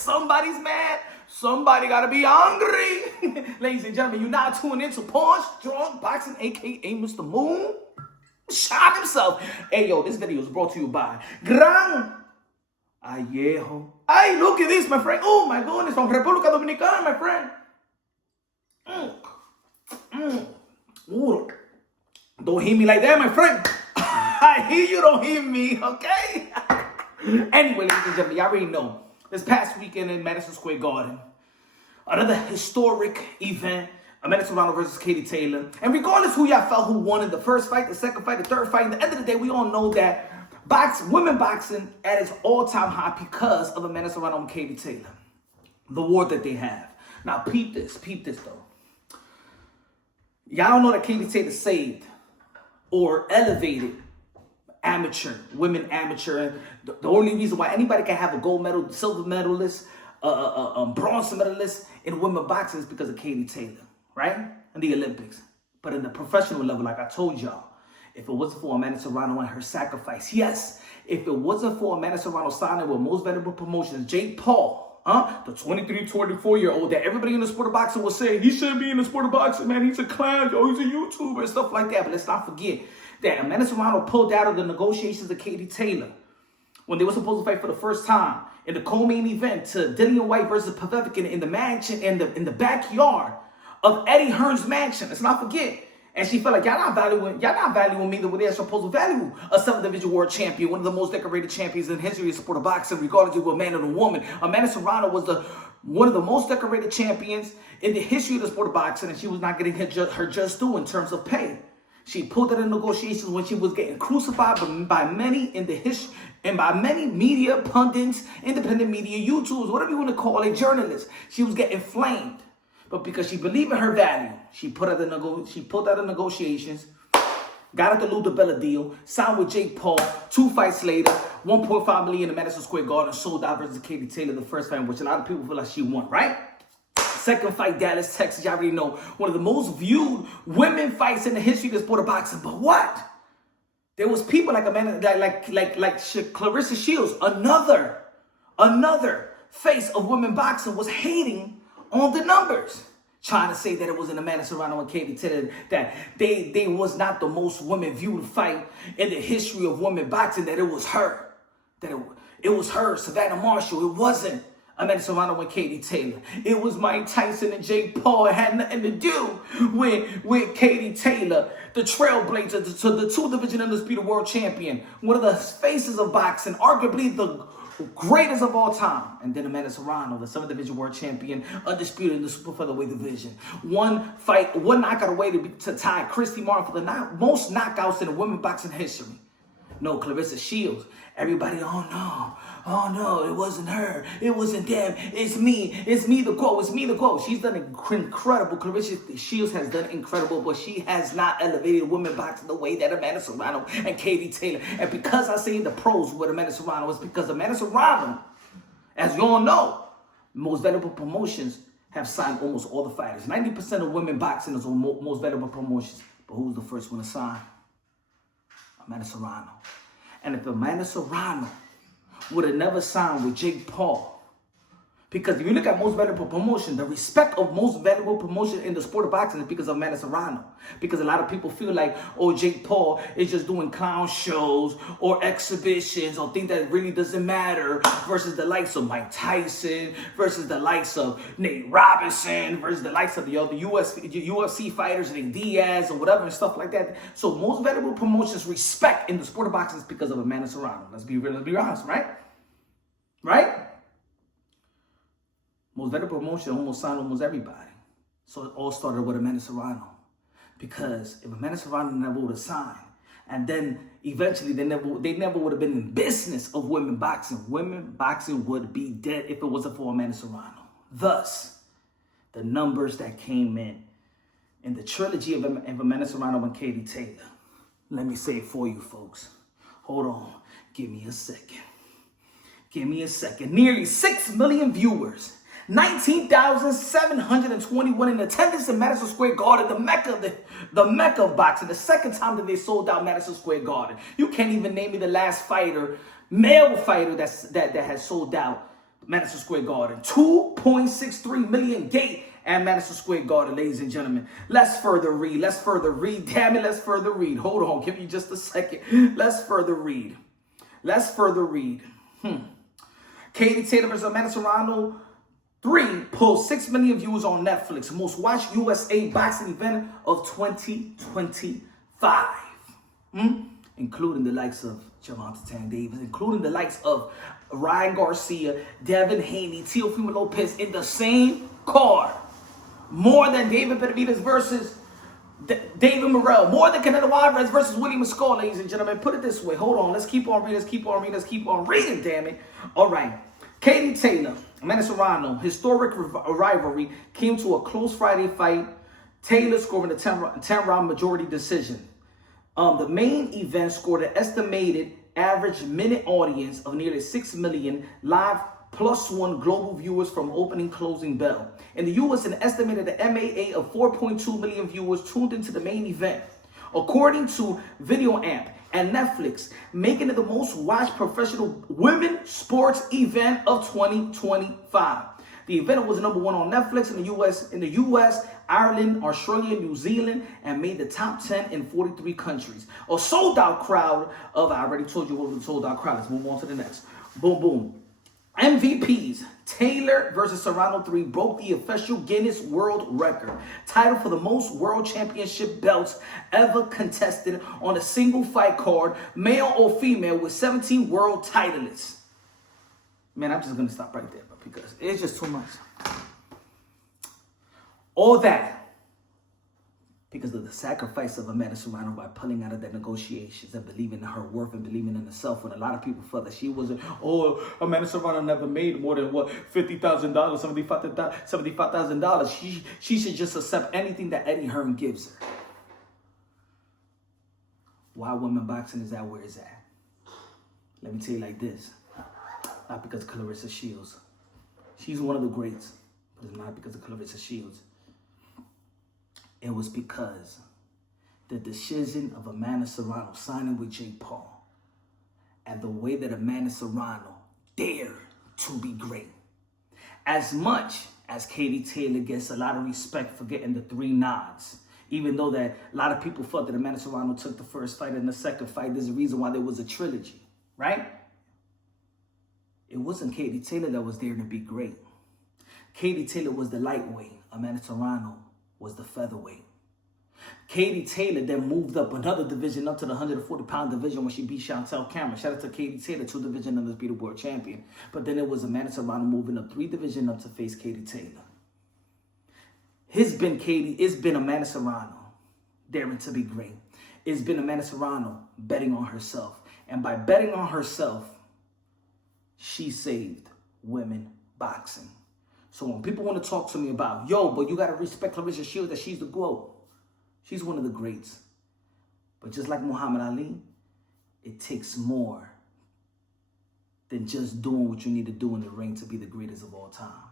Somebody's mad. Somebody got to be hungry. Ladies and gentlemen, you're now tuning into Punch Drunk Boxing, a.k.a. Mr. Moon. Shot himself. Hey, yo, this video is brought to you by Gran Ayejo. Hey, look at this, my friend. Oh, my goodness. From República Dominicana, my friend. Ooh. Don't hit me like that, my friend. I hear you, don't hit me, okay? Anyway, ladies and gentlemen, y'all already know. This past weekend in Madison Square Garden, another historic event, Amanda Serrano versus Katie Taylor. And regardless who y'all felt who won in the first fight, the second fight, the third fight, at the end of the day, we all know that women boxing at its all-time high because of Amanda Serrano and Katie Taylor. The war that they have. Now, peep this though. Y'all don't know that Katie Taylor saved or elevated women amateur. The only reason why anybody can have a gold medal, silver medalist, bronze medalist in women boxing is because of Katie Taylor, right? In the Olympics. But in the professional level, like I told y'all, if it wasn't for Amanda Serrano and her sacrifice, yes, if it wasn't for Amanda Serrano signing with Most Valuable Promotions, Jake Paul, the 23, 24-year-old that everybody in the sport of boxing will say, he shouldn't be in the sport of boxing, man. He's a clown, yo, he's a YouTuber and stuff like that. But let's not forget that Amanda Serrano pulled out of the negotiations of Katie Taylor when they were supposed to fight for the first time in the co-main event to Dillian White versus Povetkin in the mansion, in the backyard of Eddie Hearn's mansion. Let's not forget. And she felt like y'all not valuing me the way they're supposed to value a 7th Division world champion, one of the most decorated champions in the history of the sport of boxing, regardless of a man or a woman. Amanda Serrano was one of the most decorated champions in the history of the sport of boxing, and she was not getting her just due in terms of pay. She pulled out in negotiations when she was getting crucified by many in the history and by many media pundits, independent media, YouTubers, whatever you want to call it, journalists. She was getting flamed. But because she believed in her value, she pulled out the negotiations, got out the Lou DiBella deal, signed with Jake Paul. 2 fights later, $1.5 million in Madison Square Garden, sold out versus Katie Taylor the first fight, which a lot of people feel like she won, right? Second fight, Dallas, Texas. Y'all already know, one of the most viewed women fights in the history of the sport of boxing. But what? There was people like Amanda, like Claressa Shields, another face of women boxing, was hating on the numbers, trying to say that it was an Amanda Serrano and Katie Taylor, that they was not the most women viewed fight in the history of women boxing, that it was her, it was her, Savannah Marshall. It wasn't Amanda Serrano and Katie Taylor. It was Mike Tyson and Jake Paul. It had nothing to do with Katie Taylor, the trailblazer, to the 2 division undisputed world champion, one of the faces of boxing, arguably the greatest of all time. And then Amanda Serrano, the 7th Division world champion, undisputed in the super featherweight division. One knockout away to tie Christy Martin for the most knockouts in the women's boxing history. No, Claressa Shields. Everybody, oh no, it wasn't her. It wasn't them. It's me, the GOAT. She's done incredible. Claressa Shields has done incredible, but she has not elevated women boxing the way that Amanda Serrano and Katie Taylor. And because I say the pros with Amanda Serrano, it's because Amanda Serrano, as you all know, Most Valuable Promotions have signed almost all the fighters. 90% of women boxing is on Most Valuable Promotions. But who's the first one to sign? Amanda Serrano. And if Amanda Serrano would have never signed with Jake Paul, because if you look at Most Valuable Promotion, the respect of Most Valuable Promotion in the sport of boxing is because of Amanda Serrano. Because a lot of people feel like, oh, Jake Paul is just doing clown shows or exhibitions or things that really doesn't matter, versus the likes of Mike Tyson, versus the likes of Nate Robinson, versus the likes of the other UFC fighters, Nate Diaz or whatever and stuff like that. So Most Valuable Promotions respect in the sport of boxing is because of Amanda Serrano. Let's be real, let's be honest, right? Right? Most Valuable Promotion almost signed almost everybody. So it all started with Amanda Serrano. Because if Amanda Serrano never would have signed, and then eventually they never would have been in business of women boxing. Women boxing would be dead if it wasn't for Amanda Serrano. Thus, the numbers that came in the trilogy of Amanda Serrano and Katie Taylor. Let me say it for you, folks. Hold on. Give me a second. Nearly 6 million viewers. 19,721 in attendance in Madison Square Garden, the mecca of boxing. The second time that they sold out Madison Square Garden. You can't even name me the last male fighter that has sold out Madison Square Garden. 2.63 million gate at Madison Square Garden, ladies and gentlemen. Let's further read. Let's further read. Damn it, let's further read. Hold on, give me just a second. Let's further read. Let's further read. Katie Taylor versus Amanda Serrano III pulled 6 million views on Netflix. Most watched USA boxing event of 2025. Including the likes of Gervonta Tank Davis, including the likes of Ryan Garcia, Devin Haney, Teofimo Lopez in the same card. More than David Benavidez versus David Morrell. More than Canelo Alvarez versus William Scott, ladies and gentlemen. Put it this way. Hold on. Let's keep on reading. Let's keep on reading. Let's keep on reading, damn it. All right. Katie Taylor, Amanda Serrano, historic rivalry came to a close Friday fight. Taylor scoring a 10-round majority decision. The main event scored an estimated average minute audience of nearly 6 million live +1 global viewers from opening closing bell. In the U.S., an estimated MAA of 4.2 million viewers tuned into the main event. According to Video Amp and Netflix, making it the most watched professional women's sports event of 2025. The event was number 1 on Netflix in the U.S., Ireland, Australia, New Zealand, and made the top 10 in 43 countries. A sold-out crowd of, I already told you what was a sold-out crowd. Let's move on to the next. Boom, boom. MVPs, Taylor versus Serrano III broke the official Guinness World Record, title for the most world championship belts ever contested on a single fight card, male or female, with 17 world titleists. Man, I'm just going to stop right there because it's just too much. All that because of the sacrifice of Amanda Serrano by pulling out of the negotiations and believing in her worth and believing in herself. When a lot of people felt that she wasn't, Amanda Serrano never made more than $50,000, $75,000. She should just accept anything that Eddie Hearn gives her. Why women boxing is at where it's at? Let me tell you like this. Not because of Claressa Shields. She's one of the greats, but it's not because of Claressa Shields. It was because the decision of Amanda Serrano signing with Jake Paul and the way that Amanda Serrano dared to be great. As much as Katie Taylor gets a lot of respect for getting the 3 nods, even though that a lot of people thought that Amanda Serrano took the first fight and the second fight, there's a reason why there was a trilogy, right? It wasn't Katie Taylor that was there to be great. Katie Taylor was the lightweight. Amanda Serrano was the featherweight. Katie Taylor then moved up another division up to the 140-pound division when she beat Chantel Cameron. Shout out to Katie Taylor, 2 division undisputed world champion. But then it was Amanda Serrano moving up 3 division up to face Katie Taylor. It's been Amanda Serrano daring to be great. It's been Amanda Serrano betting on herself. And by betting on herself, she saved women boxing. So when people want to talk to me about, but you got to respect Claressa Shields, that she's the GOAT. She's one of the greats. But just like Muhammad Ali, it takes more than just doing what you need to do in the ring to be the greatest of all time.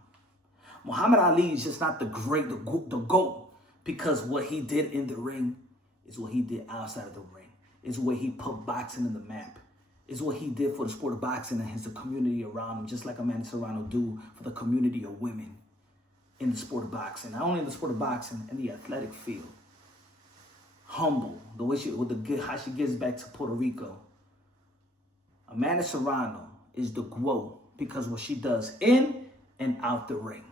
Muhammad Ali is just not the GOAT, because what he did in the ring is what he did outside of the ring. It's what he put boxing in the map. Is what he did for the sport of boxing and the community around him, just like Amanda Serrano do for the community of women in the sport of boxing. Not only in the sport of boxing, in the athletic field. Humble, the way how she gives back to Puerto Rico. Amanda Serrano is the GOAT because what she does in and out the ring.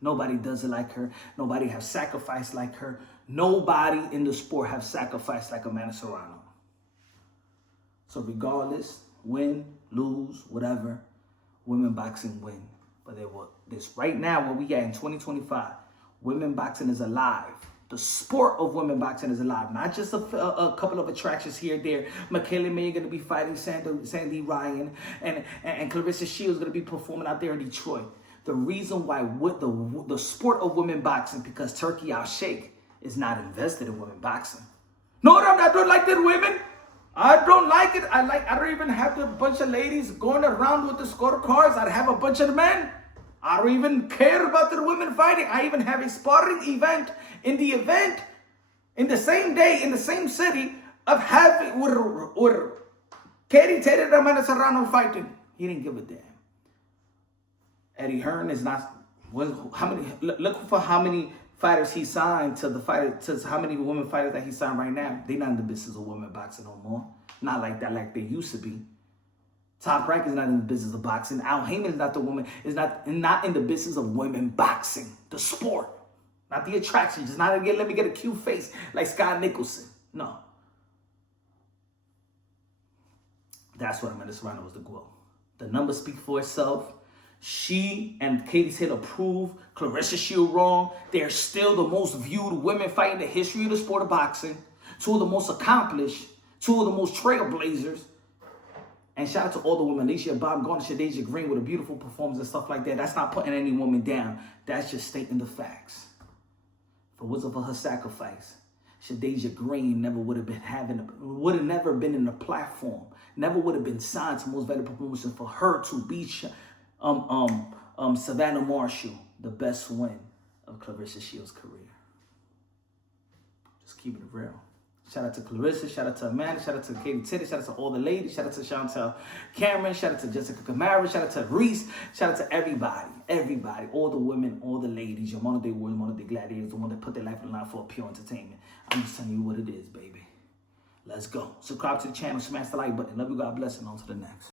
Nobody does it like her. Nobody has sacrificed like her. Nobody in the sport have sacrificed like Amanda Serrano. So regardless, win, lose, whatever, women boxing win. But this right now, where we at in 2025, women boxing is alive. The sport of women boxing is alive. Not just a couple of attractions here and there. Michaela May going to be fighting Sandy Ryan, and Claressa Shields going to be performing out there in Detroit. The reason why the sport of women boxing, because Turkey Al Sheikh is not invested in women boxing. No, I don't like that women. I don't like it. I don't even have a bunch of ladies going around with the scorecards. I have a bunch of men. I don't even care about the women fighting. I even have a sparring event in the same day, in the same city of having with Katie Taylor and Amanda Serrano fighting. He didn't give a damn. Eddie Hearn is not. How many? Look for how many fighters he signed to the fighter. To how many women fighters that he signed right now. They're not in the business of women boxing no more. Not like that, like they used to be. Top Rank is not in the business of boxing. Al Heyman is not the woman. Is not in the business of women boxing. The sport, not the attraction. Just not again. Let me get a cute face like Scott Nicholson. No. That's what Amanda Serrano was the goal. The numbers speak for itself. She and Katie Taylor prove Claressa Shields wrong. They're still the most viewed women fight in the history of the sport of boxing. Two of the most accomplished. Two of the most trailblazers. And shout out to all the women. Alicia Bob Garner, Shadeja Green with a beautiful performance and stuff like that. That's not putting any woman down. That's just stating the facts. If it wasn't for her sacrifice, Shadeja Green never would have been in the platform. Never would have been signed to Most Valuable Promotion for her to beat Savannah Marshall, the best win of Claressa Shields' career. Just keeping it real. Shout out to Claressa, shout out to Amanda, shout out to Katie Taylor, shout out to all the ladies, shout out to Chantel Cameron, shout out to Jessica Camara, shout out to Reese, shout out to everybody, all the women, all the ladies, your Monday Warriors, Monday Gladiators, the one that put their life on the line for pure entertainment. I'm just telling you what it is, baby. Let's go. Subscribe to the channel, smash the like button. Love you, God bless, and on to the next.